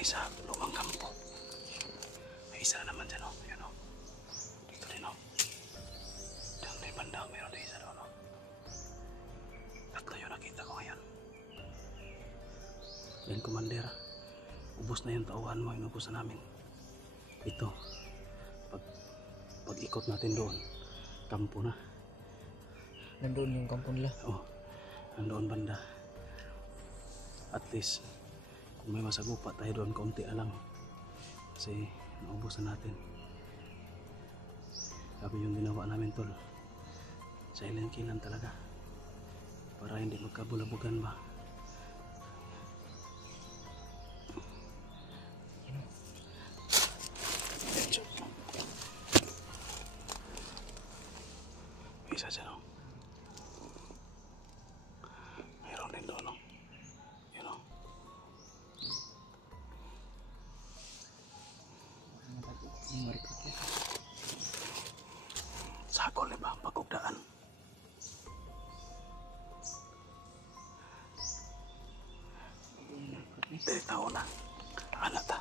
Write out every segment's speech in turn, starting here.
bahay sa lumang kampo. May isa naman dyan, oh. Ayan, oh. Dito din, oh. Diyan din banda, mayroon din isa doon, oh. Tatlo yung nakita ko ngayon. Yan, Commander. Ubus na yung tauhan mo, inubos na namin. Ito, pag ikot natin doon, kampo na. Nandoon yung kampo nila? Oh, nandoon banda. At least, kung may masagupa tayo doon, kaunti na lang. Kasi, naubos na natin. Sabi yung ginawa namin, tol. Silent kill lang talaga. Para hindi magkabulabugan ba. May isa dyan, oh. Mayroon din doon, oh. Yun, oh. Sakol, diba? Pagkugdaan. Dari tahu na. Anak ta.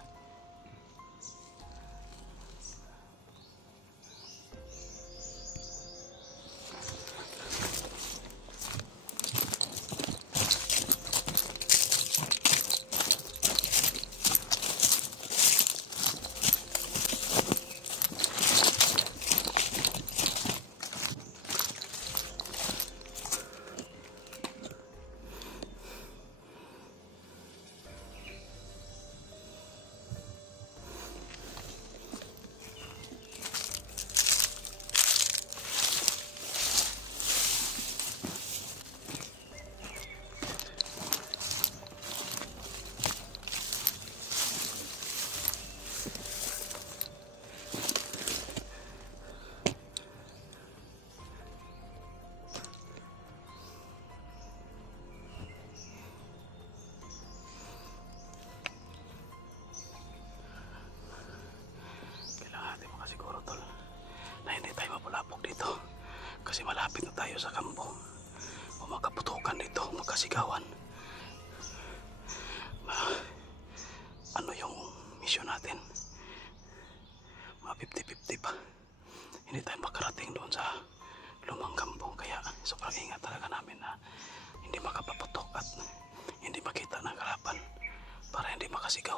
Siguro, tol, na hindi tayo mapulapok dito kasi malapit na tayo sa kampo. O makaputukan dito, magkasigawan. Ano yung mission natin? Mga 50-50 pa. Hindi tayo makarating doon sa lumang kampo. Kaya sobrang ingat talaga namin na hindi makapaputok at hindi makita ng kalaban para hindi makasigaw.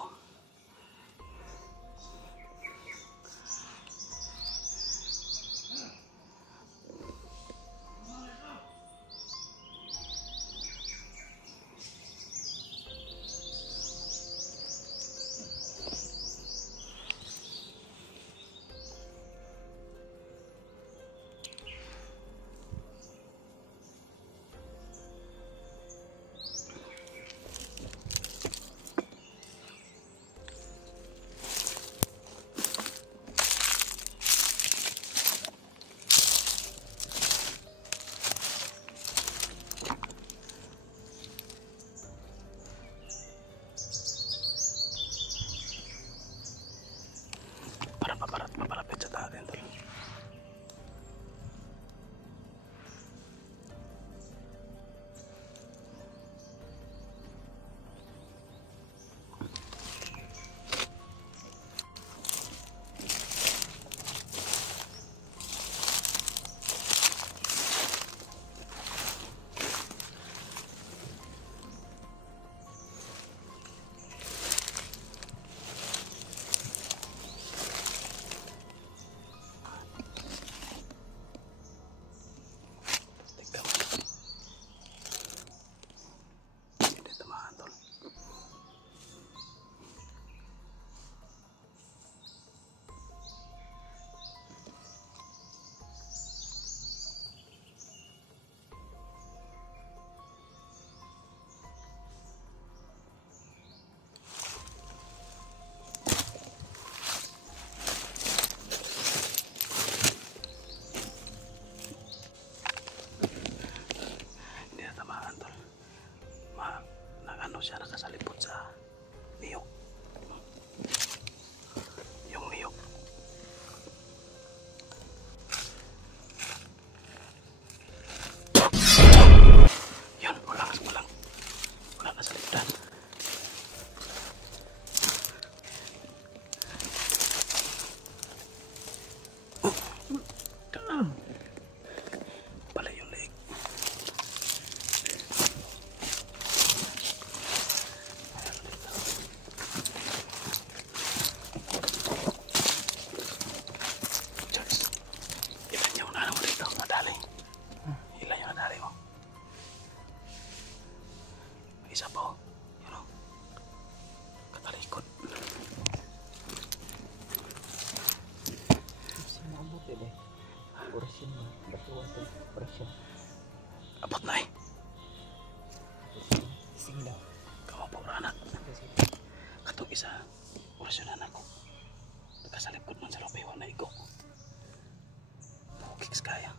Abot na eh. Sige daw. Kamapura na. Katong isa, orasyonan ako. Nagkasalip ko man sa lupay, wala na igo. Kiks kaya.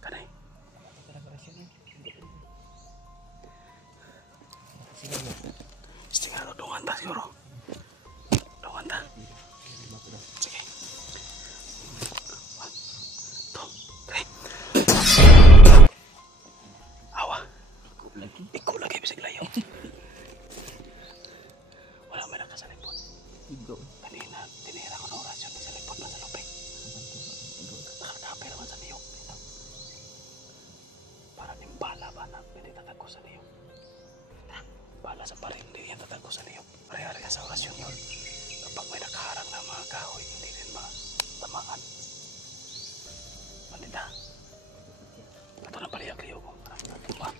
Kanay. Sige daw. Istingalo, dungan ta siguro. Dungan ta. Sige. 1, 2, 3. Awa. Iko lagi bisig layo. Wala may nakasalipod. Igo. Kanina, tinira ko na orasyon sa lipod na sa lupay. Nakakape naman sa niyok. Para yung bala ba na pwede tatago sa niyok. Bala sa parin, hindi yan tatago sa niyok. Pare-pare sa orasyon yun. Kapag may nakaharang na mga kahoy, hindi rin matamaan. Manita. Ito na pala yung kliyo ko. Parang natumba.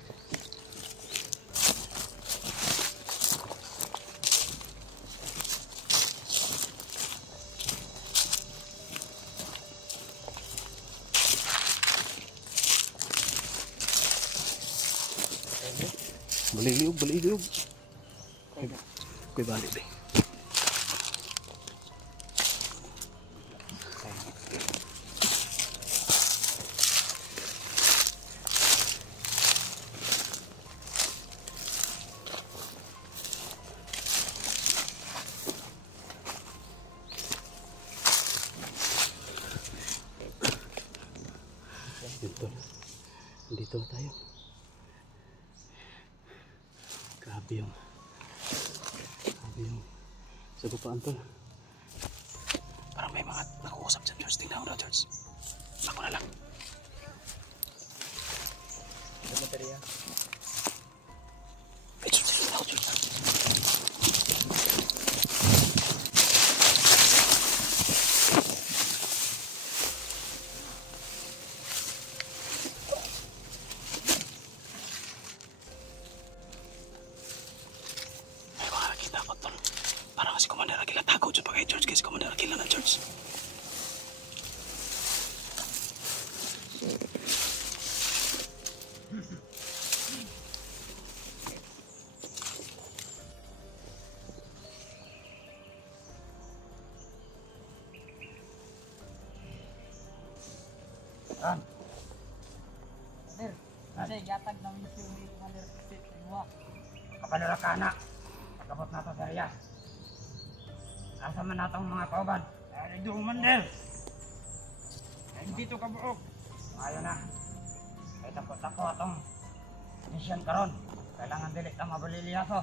Baliliog, baliliog. Kuy balik deh. Dito na tayo. Grabe yung sagupaan to. Parang may mga nakuusap dyan, George. Tingnan mo na, George. Ako na lang. Baterya. Ay, George, tingnan ako, George. Parang si Commander Aguila tago dyan pa kay George. Kasi Commander Aguila na, George. Sir, kasi gatag na misyon ni Commander Pit. Kapalala ka na. Pagkabot na ito sa Riyas. Asa man natong mga kauban. Ay, dumander. Ay, dito ka buok. Ayaw na. Ay, takot-takot atong misyon karon. Kailangan dili na mabaliliyaso.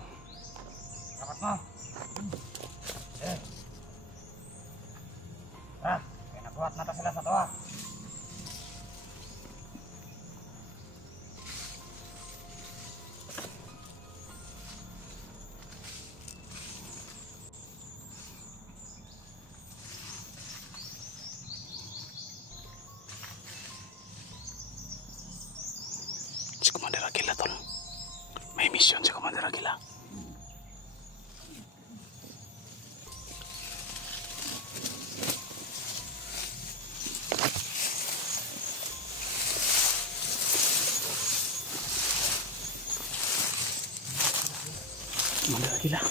Dapat mo. Tara, kaya nabuhat na sila sa tuwa. Si Commander Aguila, tol. May misyon si Commander Aguila. Commander Aguila.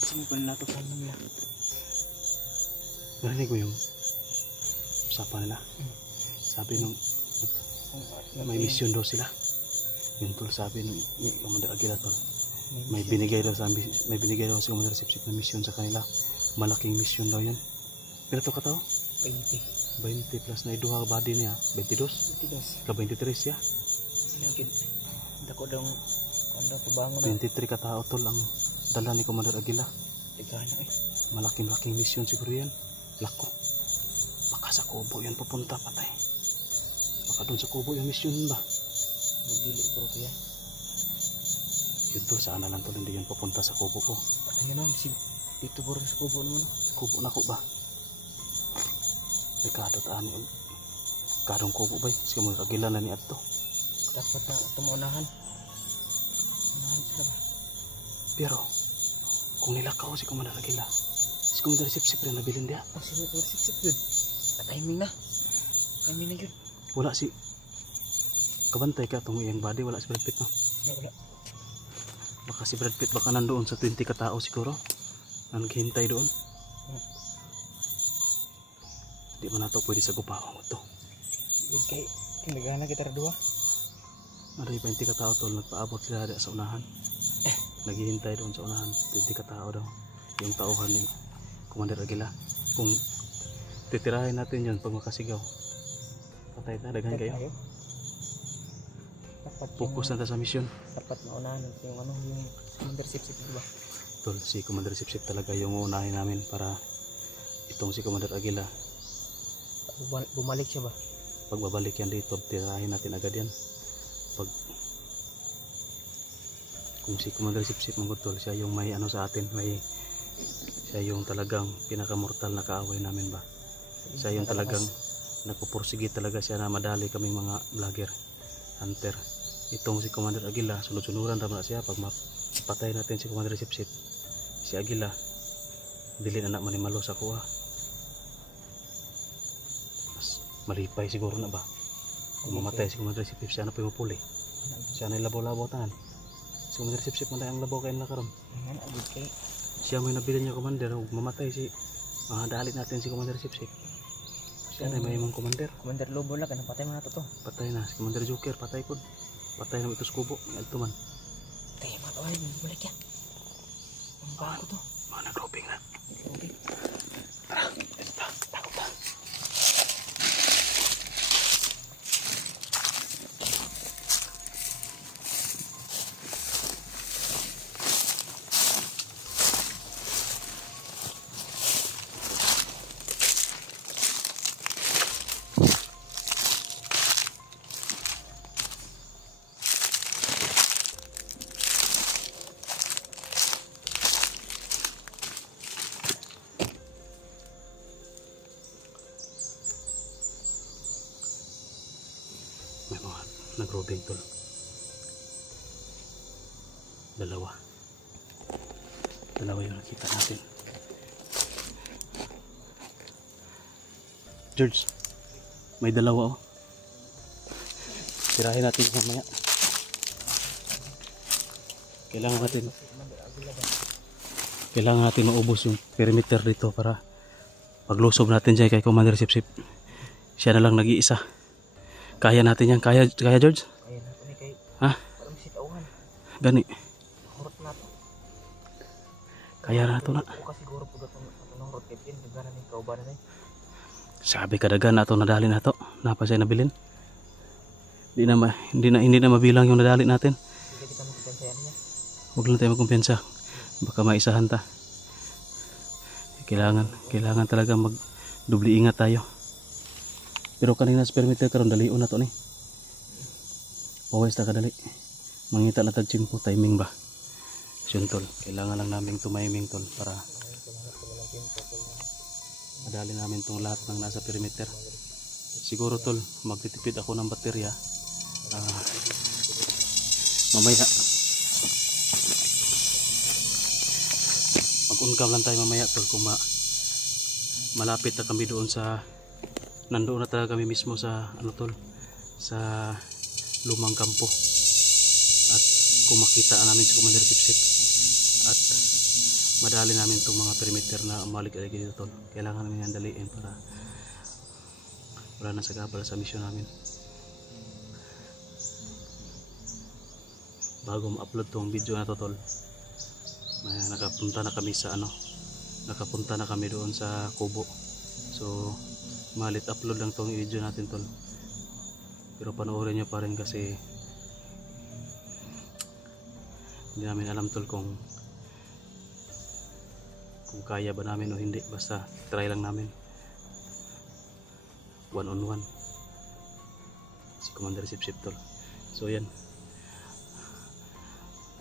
Kasi may panlatukan lang yan. Narinig mo yung usapan nila. Sabi nung may misyon daw sila. Yun tol, sabi ni Commander Aguila, tol. May binigay daw si Commander Sipsip na misyon sa kanila. Malaking misyon daw yan. Pero to ka tao? 20 plus na iduha body niya. 22? Ka 23 siya. Silangkin. Dako daw kanda tubangon na. 23 ka tao, tol, ang dala ni Commander Aguila. Tigana eh. Malaking misyon siguro yan. Lako. Baka sa Kubo yan pupunta, patay. Baka doon sa Kubo yung misyon ba? Magdili ko kaya. Yun tol, sana lang tol hindi yan pupunta sa Kubo ko. Ano yun naman? Dito bro sa kubo naman. Sa Kubo na ko ba? May kadot ani. Kadong Kubo ba? Si Commander Aguila na ni Adto. Dapat na tumunahan. Unahan sila ba? Pero, kung nilakaw si Commander Aguila, si Commander Sipsip rin nabilin diya. Oh, sige, sip yun. Timing na. Timing na yun. Wala si kabantay ka itong iyang body, wala si Brad Pitt no? Wala. Baka si Brad Pitt baka nandoon sa 20 katao siguro. Naghihintay doon. Di man nato pwede sa gupaong ito. Kay kinagana kita ra duha. Aray 20 katao tol, nagpaabot sila sa unahan. Naghihintay doon sa unahan, 20 katao daw. Yung tauhan ni Commander Aguila. Kung titirahin natin yun pag makasigaw, patay na, daghan kayo. Focus na ta sa mission. Dapat maunahan yung ano, yung Commander Sip-Sip, diba? Tol, si Commander Sip-Sip talaga yung uunahin namin para itong si Commander Aguila. Bumalik siya ba? Pag babalik yan dito, tirahin natin agad yan. Pag kung si Commander Sip-Sip manggod tol, siya yung may ano sa atin, siya yung talagang pinakamortal na kaaway namin ba. Siya yung talagang nagpupursige talaga siya na madali kaming mga vlogger, hunter. Itong si Commander Aguila, sunod-sunuran naman siya pag mapatay natin si Commander Sip-Sip. Si Aguila, dili na manimalo sa kuha. Mas malipay siguro na ba? Kung mamatay si Commander Sip-Sip, siya na po yung mapuli. Siya na yung labaw-labaw tangan. Si Commander Sip-Sip man ang labaw kayo nakaroon. Siya mo yung nabili niya Commander. Huwag mamatay si dalit natin si Commander Sip-Sip. Siya na may imong Commander. Commander Lobo lang, patay mo na to. Patay na. Si Commander Joker, patay po. Patay na ito sa kubo. Ito man. Tayo matuhay, balik yan. Ang bago to. Mga nag-roping na. Okay. Tara, takot na. May mga nag-roping tol. Dalawa yung nakita natin. George, may dalawa oh. Tirahin natin mamaya. Kailangan natin maubos yung perimeter dito para paglusob natin dyan kay Commander Sip-Sip. Siya na lang nag-iisa. Kaya natin yan. Kaya George? Kaya na ito ni kay. Ha? Parang sitauhan. Gani. Hurot na to. Kaya na ito na. Bukas siguro po ng road captain. Nagana na yung kaubanan na yun. Sabi kadagan na ito nadali na ito. Napasay na bilin. Hindi na mabilang yung nadali natin. Hindi kita magpensayaan niya. Huwag lang tayo magkumpensa. Baka maisahan ta. Kailangan talaga mag-dubli ingat tayo. Pero kanina sa perimeter karon dalion na to ni. Pawis ta kadali. Mangita na tag chimpo timing ba. Yun tol. Kailangan lang namin tumiming tol para madali namin tong lahat ng nasa perimeter. Siguro tol, magtitipid ako ng baterya. Mamaya. Mag-uncam lang tayo mamaya tol kung malapit na kami doon sa nandoon na talaga kami mismo sa ano tol, sa lumang kampo. At kung makita namin si Commander Sip-Sip at madali namin itong mga perimeter na umalik-alig dito tol. Kailangan namin yan daliin para wala na sa gabal sa mission namin. Bago ma-upload tong video na to tol, nakapunta na kami doon sa kubo. So malit upload lang tong video natin tol, pero panoorin nyo pa rin kasi hindi namin alam tol kung kaya ba namin o hindi. Basta try lang namin. 1-on-1 si Commander Sip-Sip tol. So yan,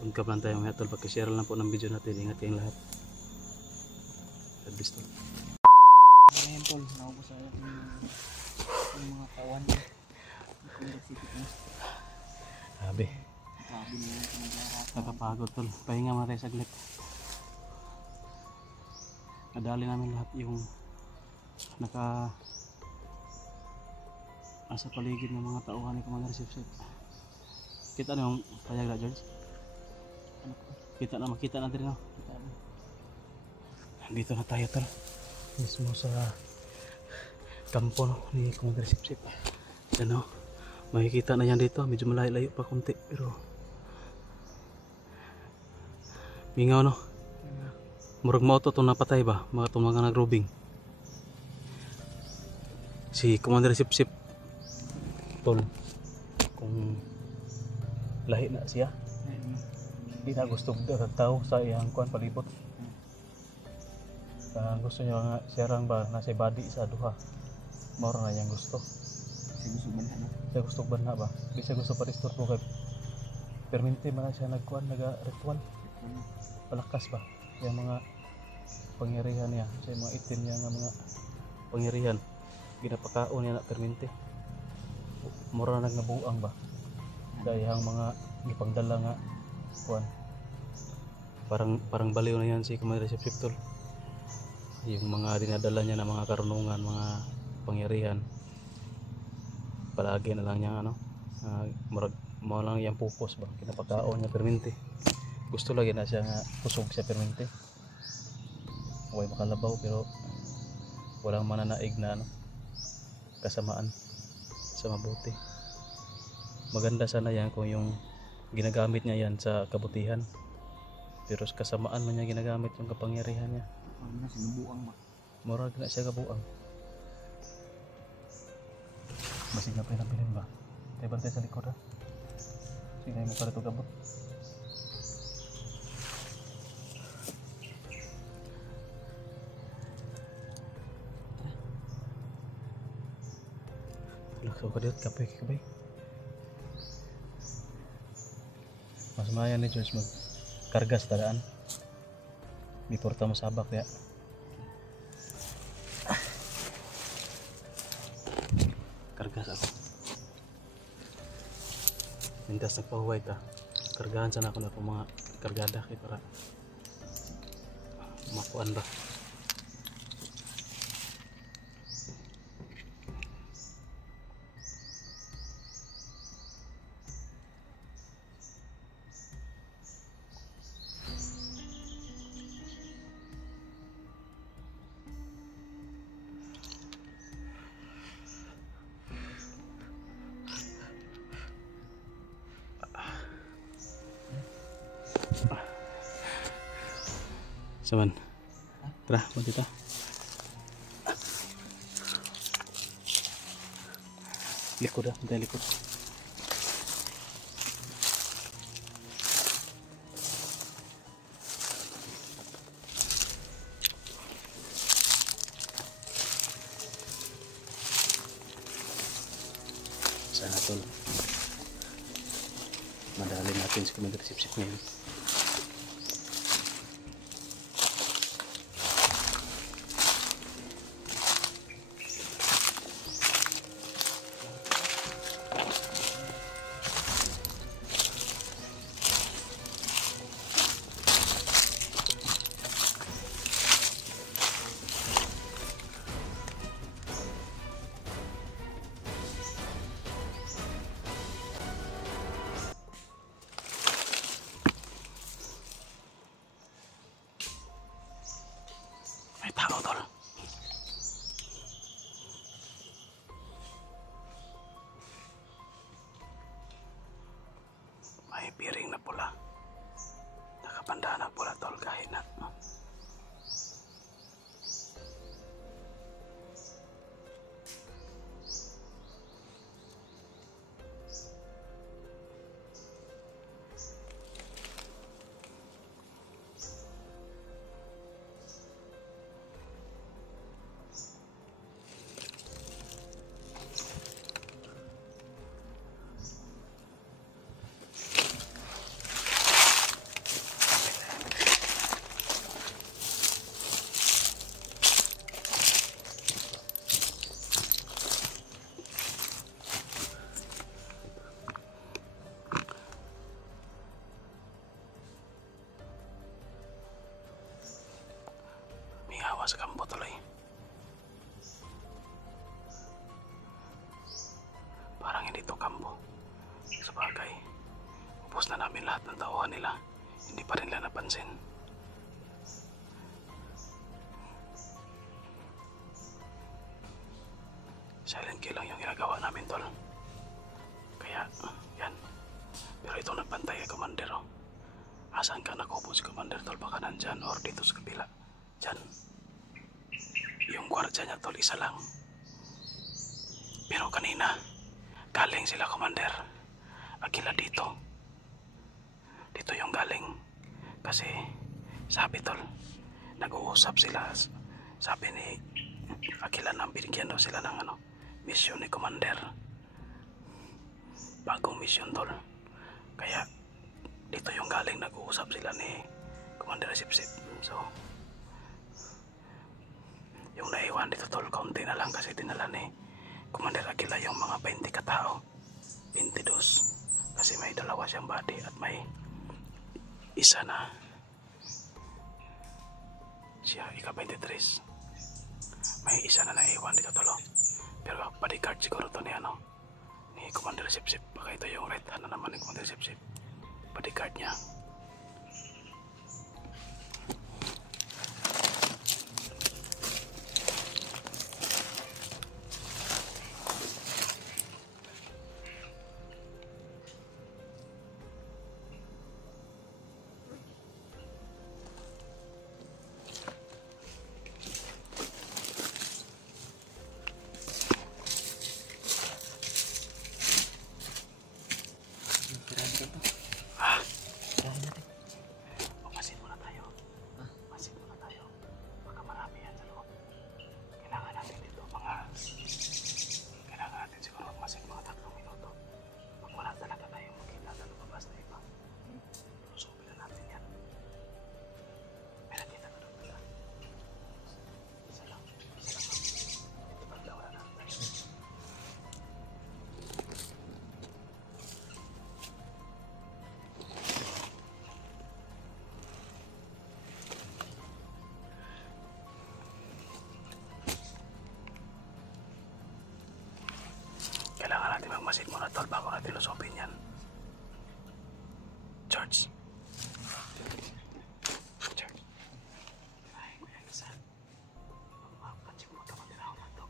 ungkap lang tayo mga tol. Pagka-share lang po ng video natin. Ingat kayong lahat. God bless tol. Ngayon tol, naubos sa yung mga kawan niya. Sabi, Sabi niya yung pinag-aarapan. nakapagod tol. Pahinga muna tayo saglit. Nadali namin lahat yung Asa paligid ng mga tauhan ni Commander Sipsip. Kita na yung payag na, George. Makita na din, no? Dito na tayo, tol. Mismo sa kampo, no, ni Commander Sipsip. Yan, no? Makikita na yan dito. Medyo malayo-layo pa konti, pero mingaw, no? Murag mauto itong napatay ba? Mga nag-robing. Si Commander Sipsip, tol, kung lahi na siya, hindi na gusto tao sa iyang kuan palibot. Gusto niya nga siya rang ba nasa body sa duha. Moro na niyang gusto. Siya gusto banha ba? Di siya gusto pa-disturbo kay permente man siya nagkuan naga-ritual. Palakas ba? Yung mga pangyarihan niya, sa mga itim niya nga mga pangyarihan. Ginapakaon niya na permente. Mura na nagnabuang ba? Dahil ang mga ipangdala nga kuan. Parang baliw na yan si Commander Sipsip, tol. Yung mga dinadala niya na mga karunungan, mga pangyarihan. Palagi na lang niya murag mo lang yang focus ba? Ginapakaon niya permente. Gusto lagi na siya nga kusog siya permente. Huwag makalabaw pero walang mananaig na kasamaan sa mabuti. Maganda sana yan kung yung ginagamit niya yan sa kabutihan, pero sa kasamaan man niya ginagamit yung kapangyarihan niya. Murag na siya kabuang. Basig na pinabilin ba? Tayo bantay sa likod, ha? Sige na mo para ito gabot. Laksaw ka dito, kapay. Mas maya ni George magkargas tagaan. Before ta mo sabak ya. Kargas ako. Mintas nagpahuway ta. Kargahan sana ako na itong mga kargada kay para makuan ba. Saman. Tara, punta dito. Likod, punta likod. Sana tol. Madali natin si Commander Sipsip ngayon. May tao, tol. May piring na pula. Nakapanda na pula, tol, kahit na. sa bagay. Ubus na namin lahat ng tauhan nila. Hindi pa rin nila napansin. Silent kill lang yung ginagawa namin, tol. Kaya, yan. Pero itong nagbantay kay Commander, oh. Asan ka nakupo si Commander, tol? Baka nandyan or dito sa kabila. Dyan. Yung gwardya niya, tol, isa lang. Pero kanina, galing sila, Commander. Akila dito. Dito yung galing. Kasi, sabi, tol, nag-uusap sila. Sabi ni Akila na binigyan daw sila ng mission ni Commander. Bagong mission, tol. Kaya, dito yung galing, nag-uusap sila ni Commander Sipsip. So, yung naiwan dito, tol, kaunti na lang kasi dinala ni Commander Akila yung mga 20 katao. 22. Kasi may dalawa siyang body at may isa na siya, ika-23. May isa na naiwan dito, tol. Pero bodyguard siguro to ni Commander Sipsip. Baka ito yung red hand na naman ni Commander Sipsip. Bodyguard niya. Masin muna tayo. Masin muna tayo. Baka marami yan sa loob. Kailangan natin dito kailangan natin siguro masin mga 3 minuto. Pag wala talaga tayo makita sa lumabas na iba. Lusubin na natin yan. Meron kita na doon pala. Isa lang. Ito paglawa na natin. Kailangan natin magmasid muna, tol, bago natin lusopin yan. George. George. Ay, kuya, isa. Magpapansin mo ka magdiraw na ito.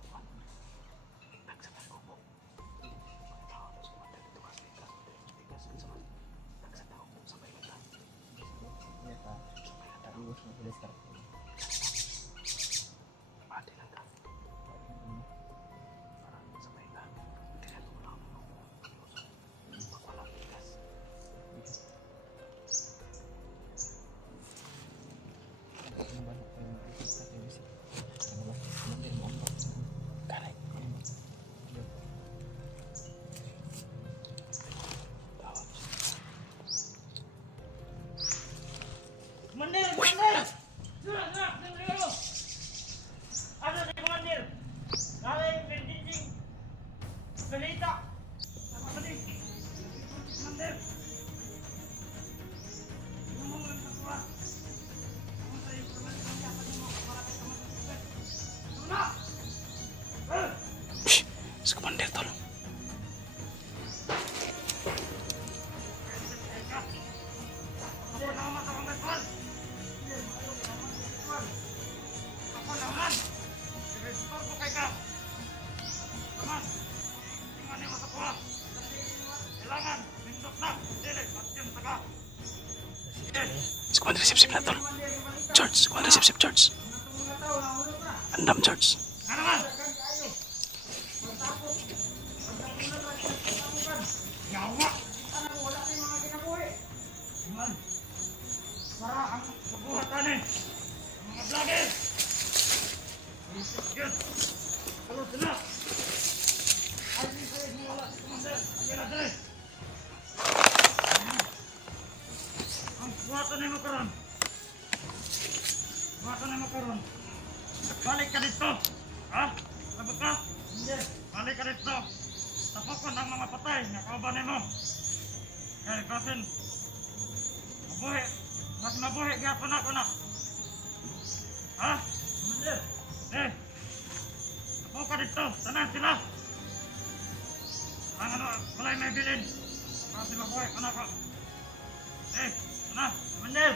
Tagsatan ko po. Magdiraw na sa mga dito kasi tigas sa mga tagsatan ko po sa bayan na. Iya Pak. Terus nulis kartu. Mati lang ka. Parang sa bayan na. Hindi na ito lang. Pag walang tigas. Kanay. Tawag. Commander! Commander! Ano si Commander? Nalay yung dinding. Balita. Sama ba din? Commander! Yung mga nagsakuha. Kung sa iyo, Commander, ang yapan mo, marami ka magsasabi. Suna! Shh! Si Commander, tol. Ako naman sa mga tol! Ako naman! I-restore ko kay ka! Naman! Tingnan niyo sa pula! Kailangan! Nindot na! Dili! Patyan sa ka! Si Commander Sipsip na, tol. George, si Commander Sipsip, George. Andam, George. Nga naman! Yawa! Naman! Para ang subuhatan eh! Mga vlogger! Yun! Kalot sila! Ay, hindi sa'yo wala si Commander! Ayan na dali! Ang subuhatan ay makaroon! Subuhatan ay makaroon! Balik ka dito! Ha? Sabot ka? Hindi! Balik ka dito! Tapokon ang mga patay na kaubanin mo! Kaya kasin! Mabuhi! Mas mabuhi gyapon ako na! Ha? Commander! Eh! Tapo ka dito! Tanan sila! Ang wala'y may bilin! Kasi mabuhay, anak ko. Anak, Mandel!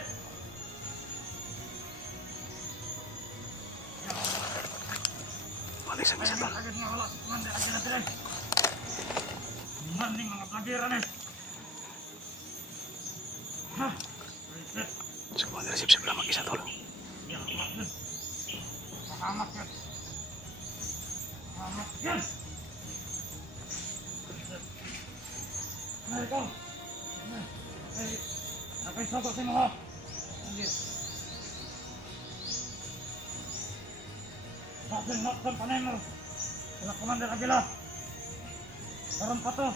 Balik sa mesa tal. Agad nga wala si Commander Agila dire. Maning mga plagiran eh. Ha? Semua dari sip-sip lang mag-isa tol. Yan, amat. Amat yan. Amat yan. Mari kau. Apa yang sokok sini ho? Anjir. Bakit naksan panay mo? Sila Commander Agila. Karon pa to.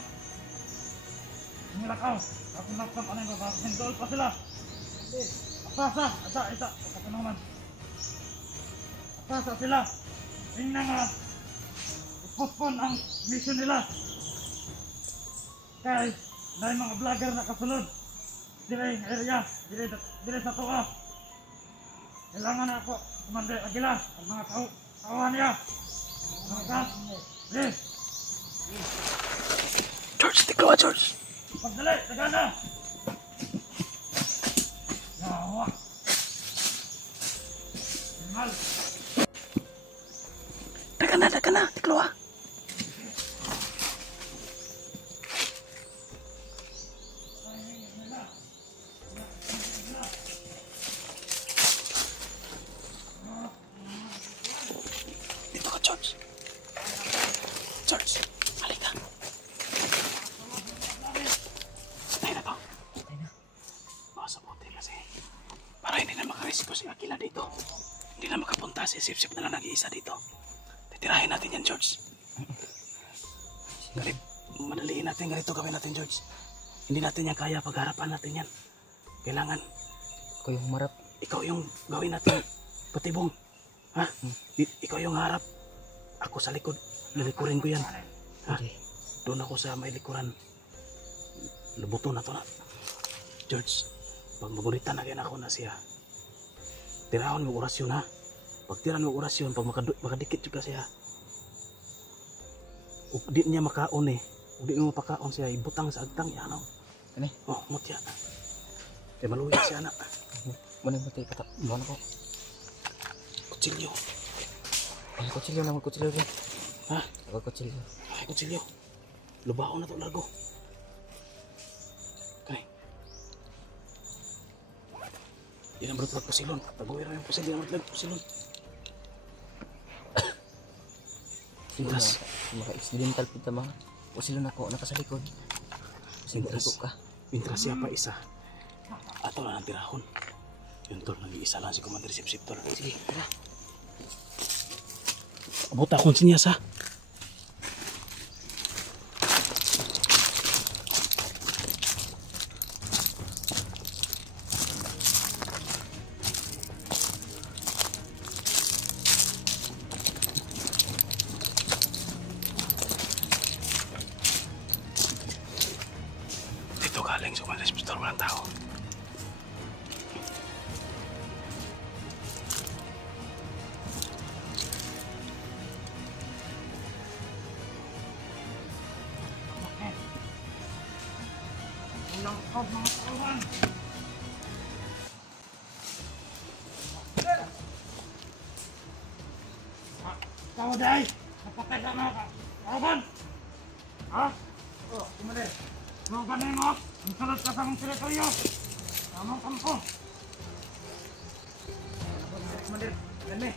Nilakaw. Bakit naksan panay mo? Bakit hindol pa sila? Asa. Kapanaman. Asa sila. Tingnan nga. Ipospon ang mission nila. Kaya, dahil mga vlogger na kasunod. Dire yung area. Dire sa tuwa. Kailangan na ako. Commander Agila. Ang mga kawan niya. Mga gas. George, tiklo George. Pagdali, tagana. Yawa. Mahal. Daga na, tiklo ah. Dito ka, George. George, halika. Tayo na to. Baka sabutin kasi. Para hindi na makaresiko si Agila dito. Hindi na makapunta si Sip-Sip na lang nag-iisa dito. Titirahin natin yan, George. Galip, madaliin natin. Ganito gawin natin, George. Hindi natin yan kaya pagharapan natin yan. Kailangan. Ako yung humarap. Ikaw yung gawin natin. Patibong. Ha? Ikaw yung harap. Ako sa likod. Lilikurin ko yan. Ha? Doon ako sa may likuran. Lubuto na to na. George, pag magunita na ako na siya, tirahon mo orasyon ha. Pag tirahan mo orasyon, pag makadikit juga siya, di niya makaon eh. Di mo mapakaon siya, ibutang sa agtang yan. Ano? Oh, mutya. Kaya maluya siya anak. Manang matay kata. Buwan ako. Kutsilyo. Ay, kutsilyo na. Kutsilyo rin. Ha? Ako kutsilyo. Ay, kutsilyo. Lubaho na to, largo. Kaya. Di na berutlag pusilon. Taguin na yung pusil. Di na berutlag pusilon. Sintras. Maka-accidental pinta mga. Kutsilyo na ako. Nakasalikod. Sintras. Ka. Sintras siya pa isa. Ato na ng tirahon. Yun tol, nag-iisa lang si Commander Sip-Sip tol. Sige, tara. Abuta akong sinyas ha. Dito galing si Commander Sip-Sip tol, walang tao. Ilang kod mga kawan. Kau day, napatay ka mga kawan. Ha? Oh, kumali. Mga ganun mo, ang salat ka sa mong teritoryo. Tamang kampo. Kumali, gani.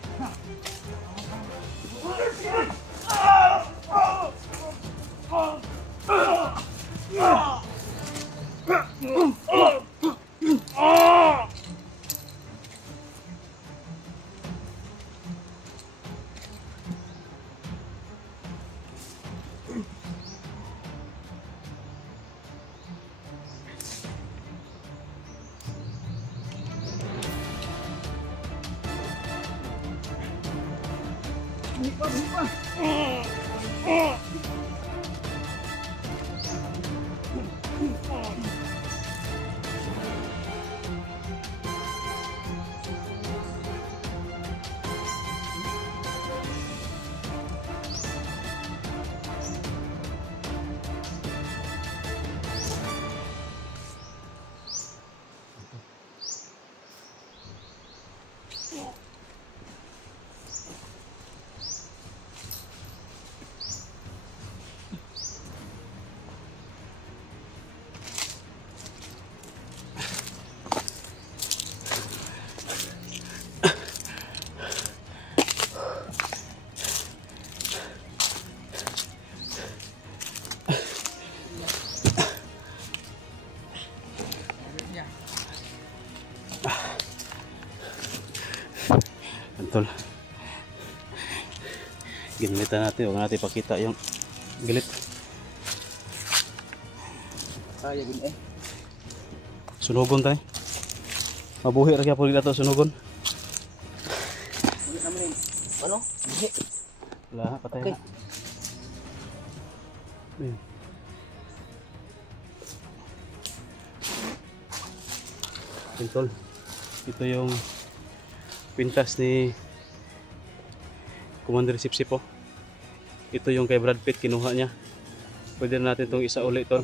tol. Ginilitan natin, huwag natin pakita yung gilit. Kaya gud eh. Sunugon tayo. Mabuhi ra kaya po dito sunugon. Ulit naman yun. Ano? Buhi. Wala, patay Okay. na. Ayun. Ayun, tol. Ito yung pintas ni Commander Sipsip po. Ito yung kay Brad Pitt kinuha niya. Pwede na natin itong isa ulit tol.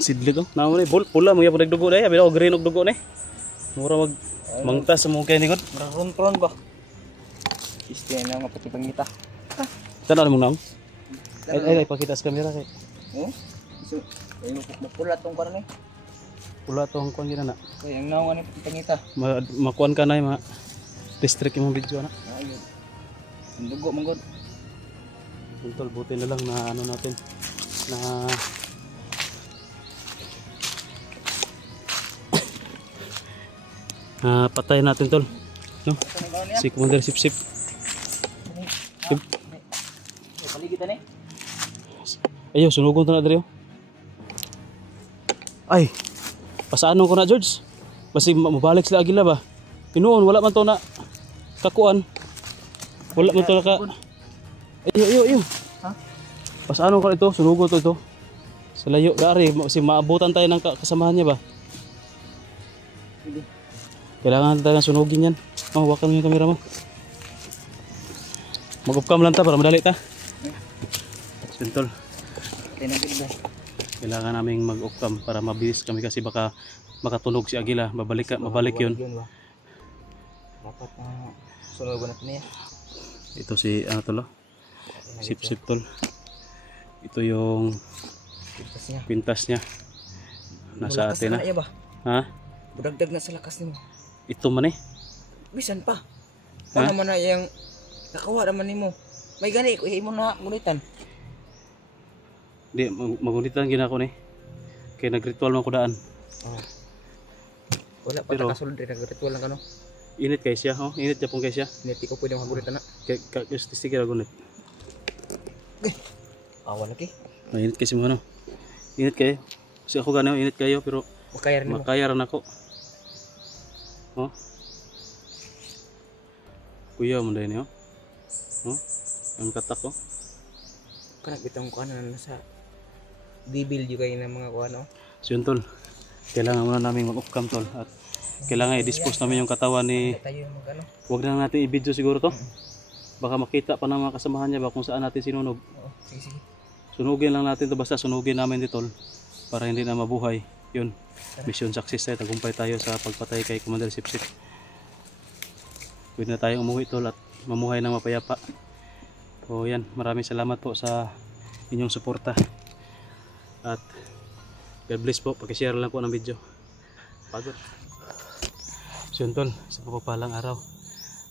Sidlig oh. Naamo ni pula mo ya pagdugo dai, abi ko green og dugo ni. Mura mag mangtas mo kay ni god. Ron ba? Istiya na nga pati pangita. Tanan mo nang. Ay pakita sa camera kay. Oh? So, ay mapula tong karon eh. Pula to ang kon gina na. Kaya ang naong ani pati pangita. Makuan ka na ma restrict imong video na. Ayun. Ang dugo man god. Tol, buti na lang na ano natin na patay natin tol. No? Si Commander Sipsip. Paligitan eh. Ayo, sunugon to na diri. Ay. Pasaanon ko na George. Basi mabalik sila agila ba. Tinuon wala man to na kakuan. Wala man to na ka. Ayo. Ha? Pasaanon ko ito, sunugon to ito. Sa layo dari, si maabutan tayo ng kasamahan niya ba? Sige. Kailangan tayo sunugin yan. Oh, hawakan mo yung camera mo. Mag-upcam lang ta para madali ta. Sintol. Kailangan naming mag-upcam para mabilis kami kasi baka makatunog si Agila. Mabalik yun. Dapat na sunugan natin niya. Ito si ano tol? Sip tol. Ito yung pintas niya. Nasa atin na. Ba? Ha? Budagdag na sa lakas nimo. Ito man eh. Bisan pa. Paano man na yung nakawa naman nimo. May gani ko imo na gulitan. Di magulitan gina ko ni. Kay nagritual man ko daan. Oh. Wala pa Pero, kasulod rin nagritual lang kano. Init kay siya, oh. Init Japon kay siya. Hindi ko pwede magulitan na. Kay sige ra gunit. Awan lagi. Mainit kasi mo ano. Init kayo. Kasi ako ganaw init kayo pero Makaya rin mo. makaya rin ako. Oh. Kuya mo dahil niyo. Oh. Ang katak ko. Kanak bitang kuan na nasa bibil juga yung mga kuan oh. So yun tol. Kailangan muna namin mag-off-cam tol. At kailangan i-dispose namin yung katawan ni... Tayo yung magano. Huwag na natin i-video siguro to. Baka makita pa ng mga kasamahan niya ba kung saan natin sinunog. Oo, sige. Sunugin lang natin to, basta sunugin namin dito tol. Para hindi na mabuhay. Yun. Mission success tayo. Tagumpay tayo sa pagpatay kay Commander Sipsip. Pwede na tayong umuwi tol at mamuhay ng mapayapa. So yan, maraming salamat po sa inyong suporta. At God bless po, pakishare lang po ng video. Pagod. So yun tol, sa papapalang araw.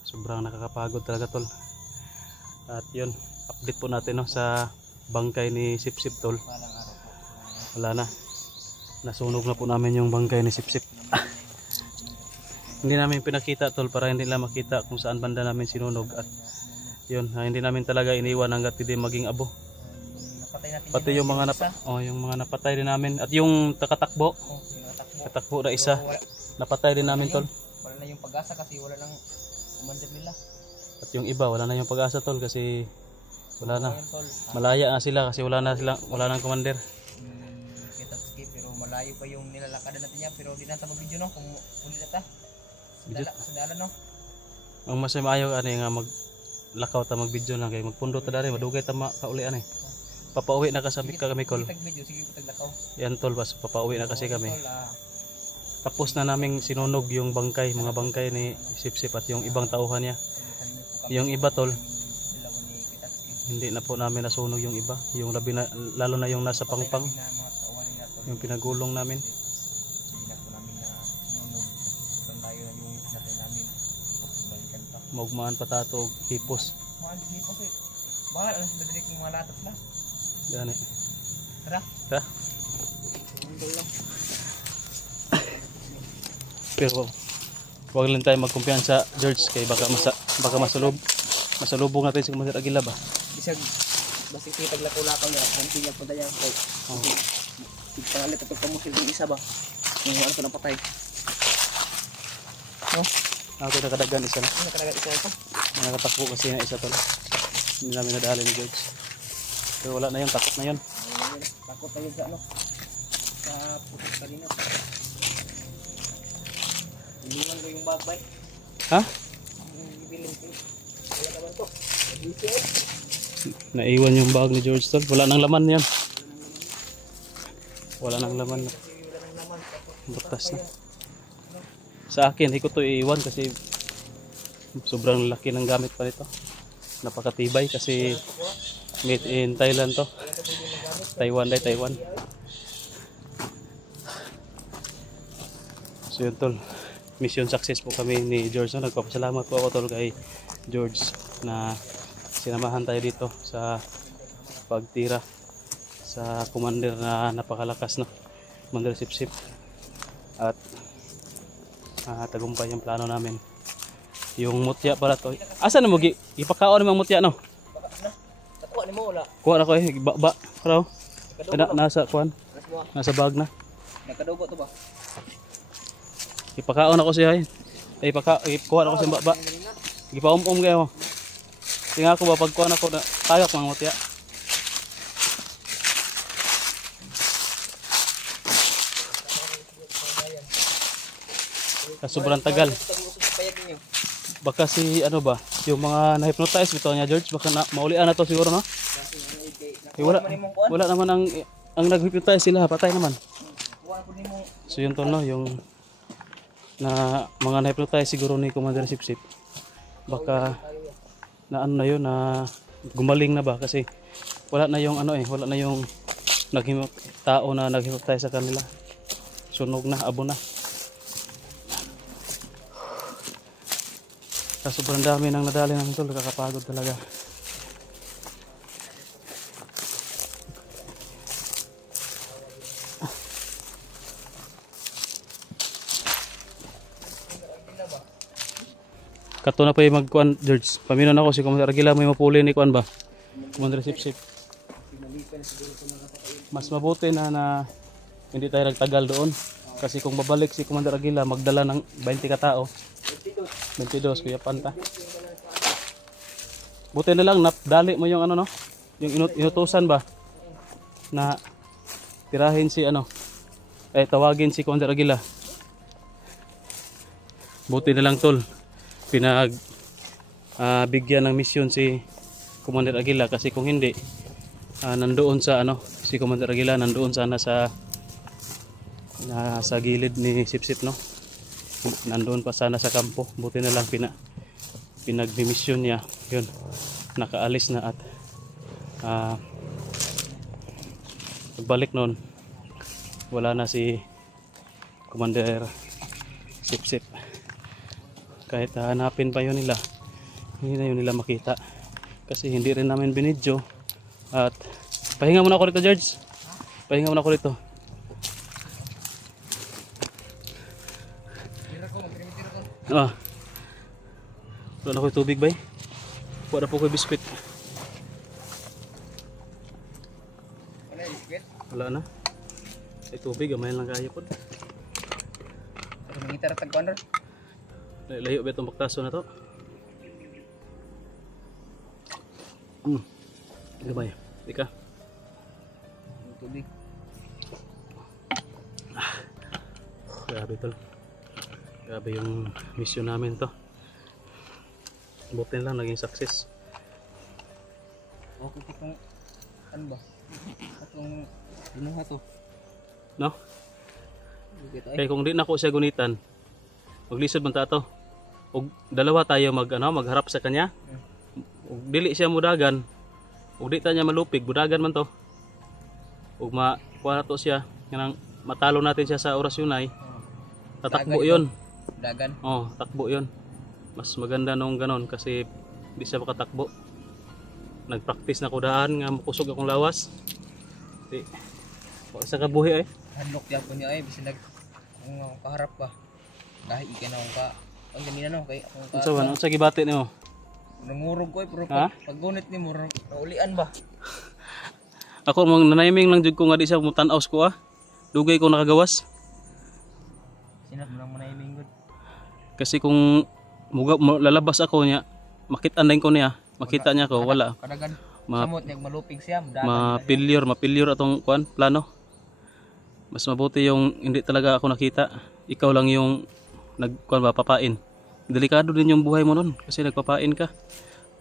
Sobrang nakakapagod talaga tol. At yun, update po natin no, sa bangkay ni Sipsip tol. Wala na. Nasunog na po namin yung bangkay ni Sipsip. Hindi namin pinakita tol para hindi lang makita kung saan banda namin sinunog. At yun, hindi namin talaga iniwan hanggat hindi maging abo. Pati yung mga yung mga napatay din namin at yung takatakbo. Katakbo na isa. Napatay din namin tol. Wala na yung pag-asa kasi wala nang commander nila. At yung iba wala na yung pag-asa tol kasi wala na. Malaya na sila kasi wala nang commander. Kita skip pero malayo pa yung nilalakadan natin niya pero di na ta mag-video no kung uli na ta. Sa dala no. Ang mas maayo ani nga lakaw ta mag-video lang kay magpundo ta dari madugay ta makauli ani. Papauwi na kasi kami kol. Tag-video sige ko taglakaw. Yan tol, bas papauwi na kasi kami. Tapos na naming sinunog yung bangkay, mga bangkay ni Sipsip at yung ibang tauhan niya. Yung iba tol, hindi na po namin nasunog yung iba, yung lalo na yung nasa pangpang, yung pinagulong namin. Maugmaan patato og hipos. Bahal alas dadrik ng mga latas na. Gani. Tara. Tara. pero wag lang tayo magkumpiyansa George kay baka masalubong natin si Commander Aguila ba. Isag basta kitag lako-lakaw niya kung pinya punta niya kay pangalit at pagkamusil yung isa ba yung ano ko napatay no? Ako nakadagan isa na. Nakadagan isa ito? Nakatakbo kasi na isa to. Hindi namin nadali ni George. Pero wala na yun, takot na yun. Takot na yun sa ano? Sa putis kanina. Iliwan ko yung bagbay. Ha? Bibilin ko. Wala naman to. Naiwan yung bag ni George tol. Wala nang laman yan. Wala nang laman. Butas na. Sa akin, hindi ko to iiwan kasi sobrang laki ng gamit pa nito. Napakatibay kasi made in Thailand to. Taiwan. So yun tol. Mission success po kami ni George. Nagpapasalamat po ako tol kay George na sinamahan tayo dito sa pagtira sa commander na napakalakas no. Commander Sipsip. At tagumpay yung plano namin. Yung mutya pala to. Asa na mo ipakaon ng mutya no? Nakuha ni mo wala. Kuha na ko ba raw. Nasa kuan. Nasa bag na. Nakadugo to ba? Ipakaon ako siya ay kuha na ko siya ba. Gipaum-um kayo. Tinga ako ba pagkuha na ko na tayak mga mutya. Sobrang tagal. Baka si ano ba, yung mga na-hypnotize bitaw niya George, baka maulian na to siguro no? Wala naman ang nag-hypnotize sila, patay naman. So yun to no, yung na mga na-hypnotize siguro ni Commander Sipsip. Baka na ano na yun, na gumaling na ba kasi wala na yung ano wala na yung tao na nag-hypnotize sa kanila. Sunog na, abo na. Sobrang dami nang nadali namin tol, nakakapagod talaga. Kato na pa yung magkuhan George. Paminon ako si Commander Aguila may mapuli ni kuan ba? Commander Sipsip. Mas mabuti na hindi tayo nagtagal doon. Kasi kung babalik si Commander Aguila magdala ng 20 katao. 22 kuya Panta. Buti na lang napdali mo yung ano no? Yung inutusan ba na tirahin si ano tawagin si Commander Aguila. Buti na lang tol. Bigyan ng misyon si Commander Aguila kasi kung hindi nandoon sa ano si Commander Aguila nandoon sana sa gilid ni Sipsip no. Nandoon pa sana sa kampo. Buti na lang pinagbimisyon niya. Yun. Nakaalis na at pagbalik noon wala na si Commander Sipsip. Kahit hanapin pa yun nila, hindi na yun nila makita. Kasi hindi rin namin binidyo. At pahinga muna ako rito George. Pahinga muna ako rito. Wala na ko tubig ba? Wala po ko biskwit. Wala biskwit? Wala na. Ay tubig, gamay lang kaya po. Pero mangitar at tagkuan ron? Layo ba itong baktaso na to? Gamay. Ika. Tubig. Grabe tol. Grabe yung mission namin to. Buti lang naging success. Okay po kung ano ba? Atong binuha to. No? Kaya kung di na ako siya gunitan, maglisod man ta to. Og dalawa tayo magharap sa kanya. Og dili siya mudagan. Og di ta niya malupig, budagan man to. Og kuha to siya kanang matalo natin siya sa orasyon ay tatakbo yon. Dagan. Oh, takbo yon. Mas maganda nung ganon kasi di siya makatakbo. Nagpractice na ko daan nga makusog akong lawas. Di. Sa kabuhi ay. Handok yan po niya ay bisin kaharap ba. Dahil ikan ako ka. Ang ganina no kay akong ka. Unsa man, unsa gibati nimo? Nangurog ko pero Ha? pag gunit ni mo naulian ba? Ako mang nanayiming lang jud ko nga di siya mutan-aw ko ah. Dugay ko nakagawas. Sinat mo lang manahiming gud. Kasi kung lalabas ako niya, makita din ko niya, makita niya ko wala. Kadagan Ma- samot niya malupig siya, dagan. Mapilyur atong kuan plano. Mas mabuti yung hindi talaga ako nakita. Ikaw lang yung nagkuan ba papain. Delikado din yung buhay mo nun kasi nagpapain ka.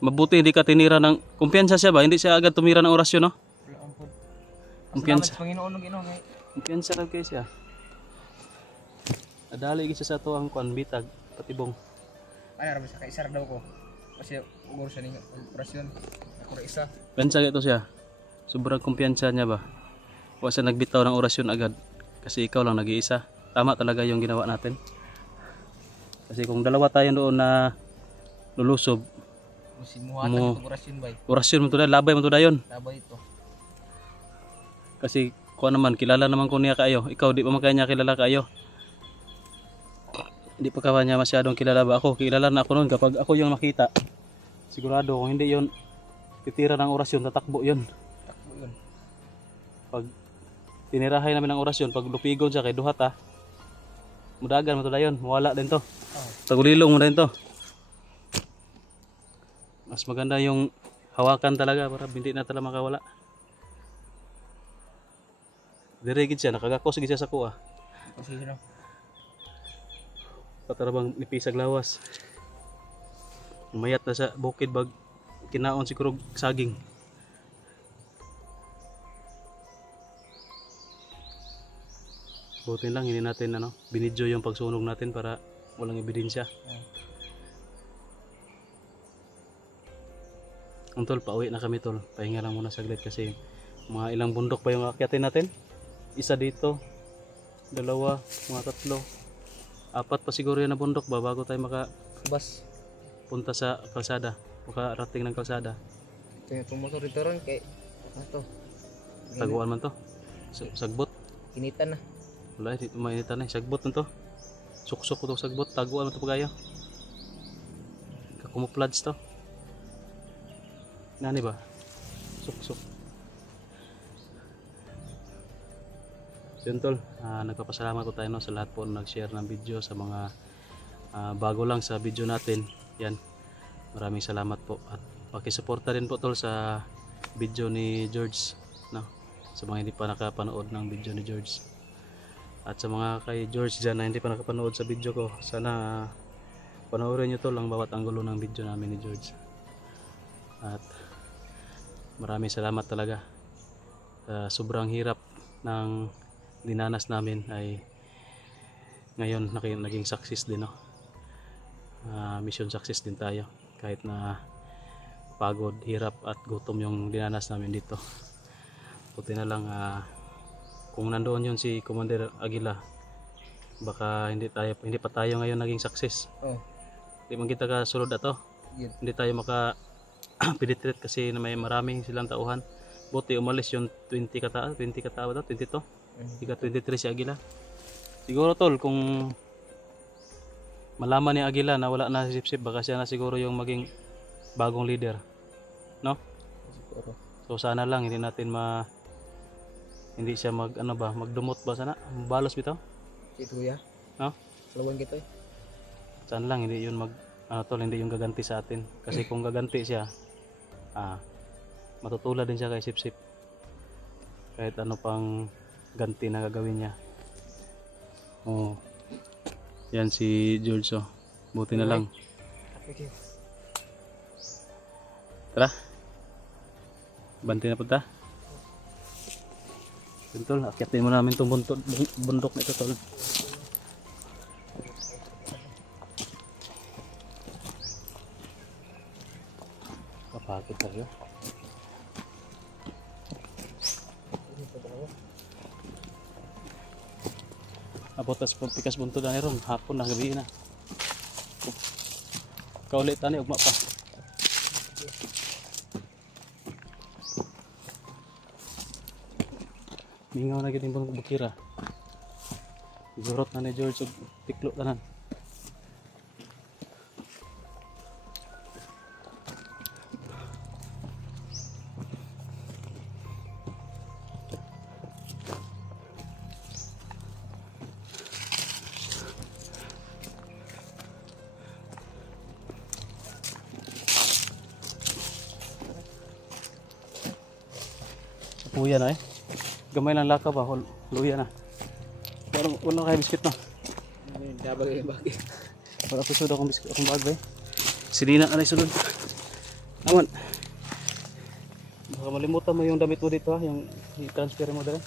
Mabuti hindi ka tinira ng kumpiyansa siya ba? Hindi siya agad tumira ng orasyon no? Wala ang pod. Kumpiyansa. Sa Panginoon ng Ginoo kay Kumpiyansa lang kayo siya. Adali gid siya sa tuang kuan bitag patibong. ay ra sa kaisar daw ko. Kasi ugor sa ning operasyon. Ako ra isa. Pensa ito siya. Sobrang kumpiyansa niya ba? Wa siya nagbitaw ng orasyon agad kasi ikaw lang nag-iisa. Tama talaga yung ginawa natin. Kasi kung dalawa tayo doon na lulusob, Musimuhatan Mo- itong orasyon bay. orasyon mo to dahil, labay mo to dayon. Labay ito. Kasi ko naman, kilala naman ko niya kayo. Ikaw, di pa man kanya kilala kayo. Hindi pa ka niya masyadong kilala ba ako? Kilala na ako noon kapag ako yung makita. Sigurado kung hindi yon titira ng orasyon, tatakbo yon. Takbo yun. Pag tinirahay namin ng orasyon, pag lupigon siya kay duhat ha, mudagan mo to dayon, mawala din to. Oh. Tagulilong mo din to. Mas maganda yung hawakan talaga para hindi na talaga makawala. Dirigid siya, nakagakos gid siya sa kuha. Kasi no. Patarabang nipisag lawas. Umayat na sa bukid bag kinaon siguro saging. Buti lang hindi natin binidyo yung pagsunog natin para walang ebidensya. Ang tol, pauwi na kami tol. Pahinga lang muna saglit kasi mga ilang bundok pa yung akyatin natin. Isa dito, dalawa, mga tatlo. 4 pa siguro yan na bundok ba bago tayo Bas. makapunta sa kalsada. Makarating ng kalsada. Ito yung motor dito ron kay ato. Taguan man to. Sagbot. Kinitan na. Wala, di mainitan eh. Sagbot man to. Suksok ko to sagbot. Taguan man to pagayo. Kakumuplods to. Nani ba? Suksok. So yun tol, nagpapasalamat po tayo sa lahat po na nag-share ng video sa mga bago lang sa video natin. Yan. Maraming salamat po. At pakisuporta din po tol sa video ni George. No? Sa mga hindi pa nakapanood ng video ni George. At sa mga kay George dyan na hindi pa nakapanood sa video ko, sana panoorin nyo tol ang bawat anggulo ng video namin ni George. At maraming salamat talaga. Sobrang hirap ng dinanas namin ay ngayon naging success din no. Mission success din tayo kahit na pagod, hirap at gutom yung dinanas namin dito. Buti na lang kung nandoon yun si Commander Aguila, baka hindi pa tayo ngayon naging success. Oh. Di man kita kasulod ato. Yun. Hindi tayo maka penetrate kasi na may maraming silang tauhan. Buti umalis yung 20 katao ba 22? Ika 23 si Aguila. Siguro tol kung malaman ni Aguila na wala na si Sip-Sip, baka siya na siguro yung maging bagong leader. No? Siguro. So sana lang hindi siya magdumot ba sana? Balos bitaw? Ito kuya. No? Lawan kita eh. Sana lang hindi yun hindi yung gaganti sa atin. Kasi kung gaganti siya, matutulad din siya kay Sip-Sip. Kahit ano pang ganti na gagawin niya. Oh. Yan si George oh. Buti na lang. Okay. Tara. Banti na punta. Tol, akyatin mo namin itong bundok na ito tol. Kapakit tayo. Apotas pikas buntod na ron, hapon na gabi na. Kaulit tani ugma pa. Mingaw na gid yung bukira. Gurot na ni George og tiklo tanan. Luya na eh. Gamay lang laka ba? Luya na. Wala kayo biskit no? Dabag yung bagay. Wala ko sunod akong biskit akong bag ba eh. Sinina na rin sunod. Aman. Baka malimutan mo yung damit mo dito ha. Yung i-transfer mo dito.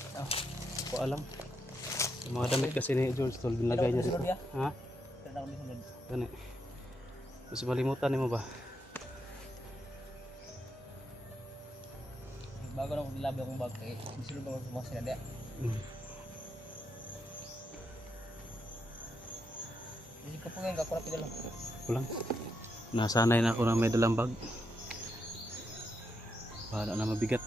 Ko alam. Yung mga damit kasi ni George Tol. Binlagay niya dito. Ha? Tara kami sunod. Gani. Kasi malimutan mo ba? Bago na kong nilabi akong bag kay misulod ako sa mga sinadya. Hindi ka po ngayon, kakurap ka lang. Kulang. Nasanay na ako na may dalang bag. Bahala na mabigat.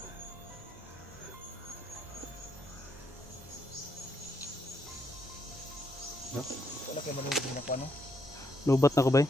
No? Wala kayo malulog na po ano? Lubat na ko ba eh?